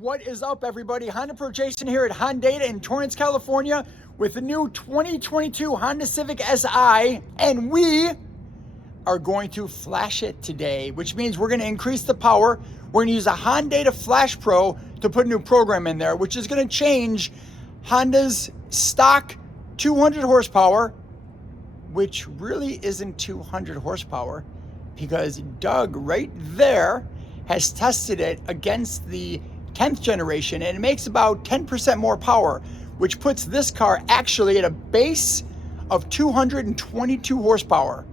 What is up, everybody? HondaPro Jason here at Hondata in Torrance, California with the new 2022 Honda Civic Si, and we are going to flash it today, which means we're going to increase the power. We're going to use a Hondata FlashPro to put a new program in there, which is going to change Honda's stock 200 horsepower, which really isn't 200 horsepower because Doug right there has tested it against the 10th generation, and it makes about 10% more power, which puts this car actually at a base of 222 horsepower.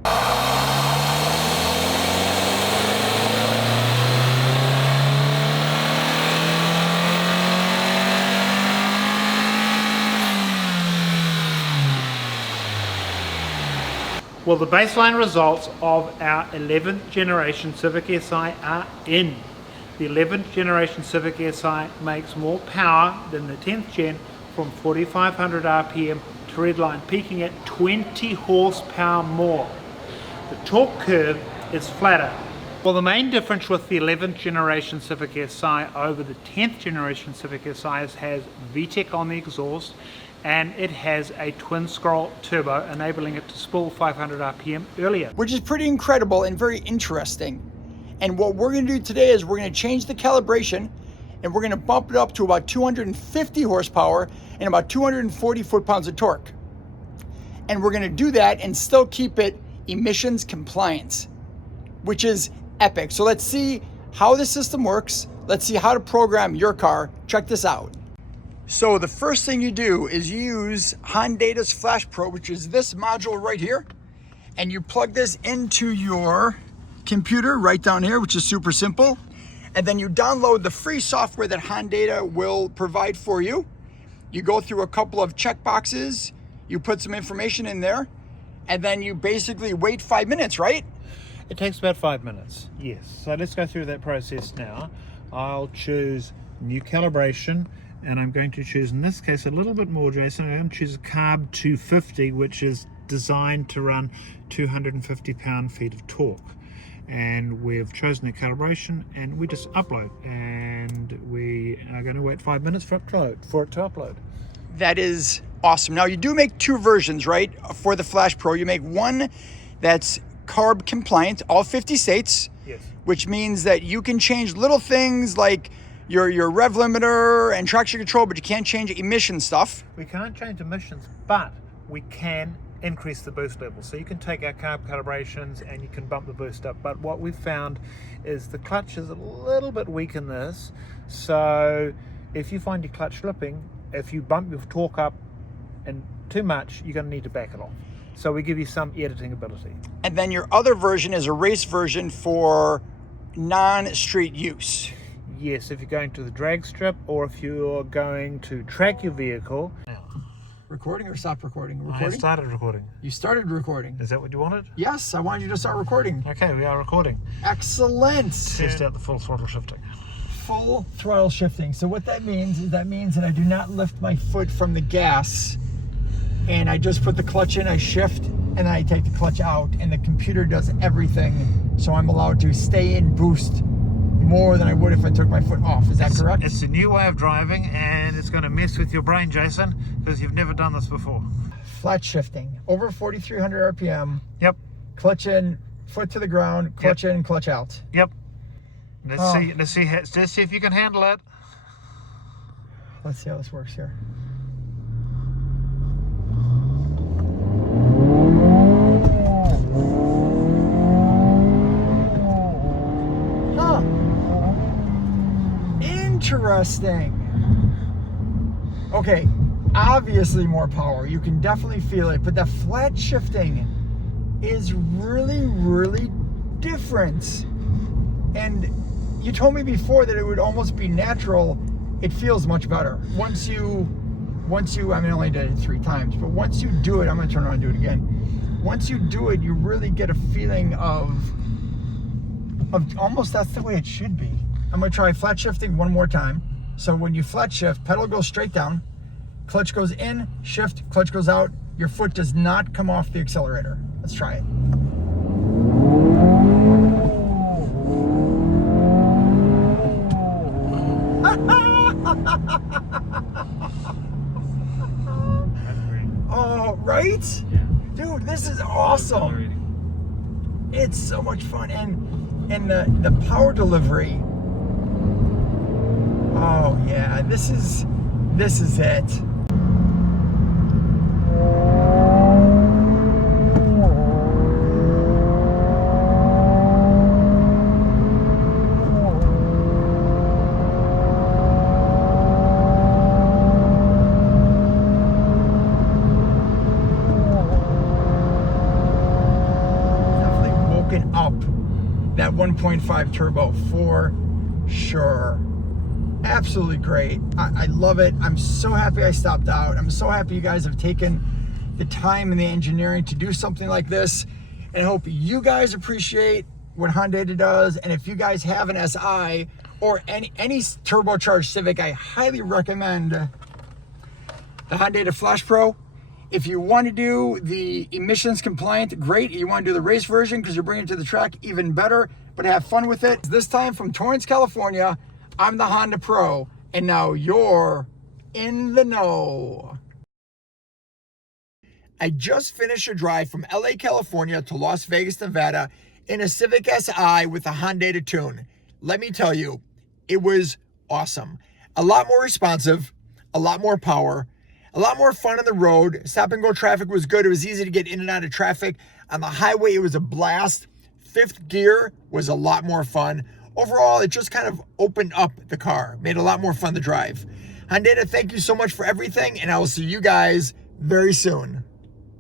Well, the baseline results of our 11th generation Civic Si are in. The 11th generation Civic Si makes more power than the 10th gen from 4,500 RPM to redline, peaking at 20 horsepower more. The torque curve is flatter. Well, the main difference with the 11th generation Civic Si over the 10th generation Civic Si has VTEC on the exhaust, and it has a twin scroll turbo, enabling it to spool 500 RPM earlier. Which is pretty incredible and very interesting. And what we're going to do today is we're going to change the calibration, and we're going to bump it up to about 250 horsepower and about 240 foot-pounds of torque. And we're going to do that and still keep it emissions compliant, which is epic. So let's see how the system works. Let's see how to program your car. Check this out. So the first thing you do is you use Hondata's FlashPro, which is this module right here, and you plug this into your computer right down here, which is super simple. And then you download the free software that Hondata will provide for you. You go through a couple of check boxes, you put some information in there, and then you basically wait 5 minutes, right? It takes about 5 minutes, yes. So let's go through that process now. I'll choose new calibration, and I'm going to choose, in this case, a little bit more, Jason. I'm going to choose a carb 250, which is designed to run 250 pound-feet of torque. And we've chosen the calibration, and we just upload, and we are going to wait 5 minutes for it to upload. That is awesome. Now, you do make two versions, right, for the FlashPro. You make one that's carb compliant, all 50 states, yes, which means that you can change little things like your rev limiter and traction control, but you can't change emission stuff. We can't change emissions, but we can increase the boost level. So you can take our carb calibrations and you can bump the boost up. But what we've found is the clutch is a little bit weak in this. So if you find your clutch slipping, if you bump your torque up and too much, you're going to need to back it off. So we give you some editing ability. And then your other version is a race version for non-street use. Yes, if you're going to the drag strip or if you're going to track your vehicle. Now, recording or stop recording? I started recording. You started recording. Is that what you wanted? Yes, I wanted you to start recording. Okay, we are recording. Excellent. Test out the full throttle shifting. Full throttle shifting. So what that means is that I do not lift my foot from the gas, and I just put the clutch in, I shift, and then I take the clutch out, and the computer does everything. So I'm allowed to stay in boost more than I would if I took my foot off. Is that correct? It's a new way of driving, and it's going to mess with your brain, Jason, because you've never done this before. Flat shifting, over 4,300 RPM. Yep. Clutch in, foot to the ground, clutch in, clutch out. Yep. Let's see if you can handle it. Let's see how this works here. Huh. Interesting. Okay, obviously more power. You can definitely feel it, but the flat shifting is really, really different. And you told me before that it would almost be natural. It feels much better. Once you, I mean, I only did it 3 times, but once you do it, I'm gonna turn around and do it again. Once you do it, you really get a feeling of almost that's the way it should be. I'm gonna try flat shifting one more time. So when you flat shift, pedal goes straight down, clutch goes in, shift, clutch goes out. Your foot does not come off the accelerator. Let's try it. Oh, right? Yeah. Dude, this is awesome. It's so much fun. And the power delivery. Oh yeah, this is it. Up that 1.5 turbo for sure. Absolutely great. I love it. I'm so happy I stopped out. I'm so happy you guys have taken the time and the engineering to do something like this, and I hope you guys appreciate what Hondata does. And if you guys have an SI or any turbocharged Civic, I highly recommend the Hondata FlashPro. If you want to do the emissions compliant, great. You want to do the race version because you're bringing it to the track, even better. But have fun with it. This time from Torrance, California, I'm the HondaPro, and now you're in the know. I just finished a drive from LA, California to Las Vegas, Nevada in a Civic Si with a Hondata tune. Let me tell you, it was awesome. A lot more responsive, a lot more power, a lot more fun on the road. Stop and go traffic was good. It was easy to get in and out of traffic. On the highway, it was a blast. Fifth gear was a lot more fun. Overall, it just kind of opened up the car, made it a lot more fun to drive. Hondata, thank you so much for everything, and I will see you guys very soon.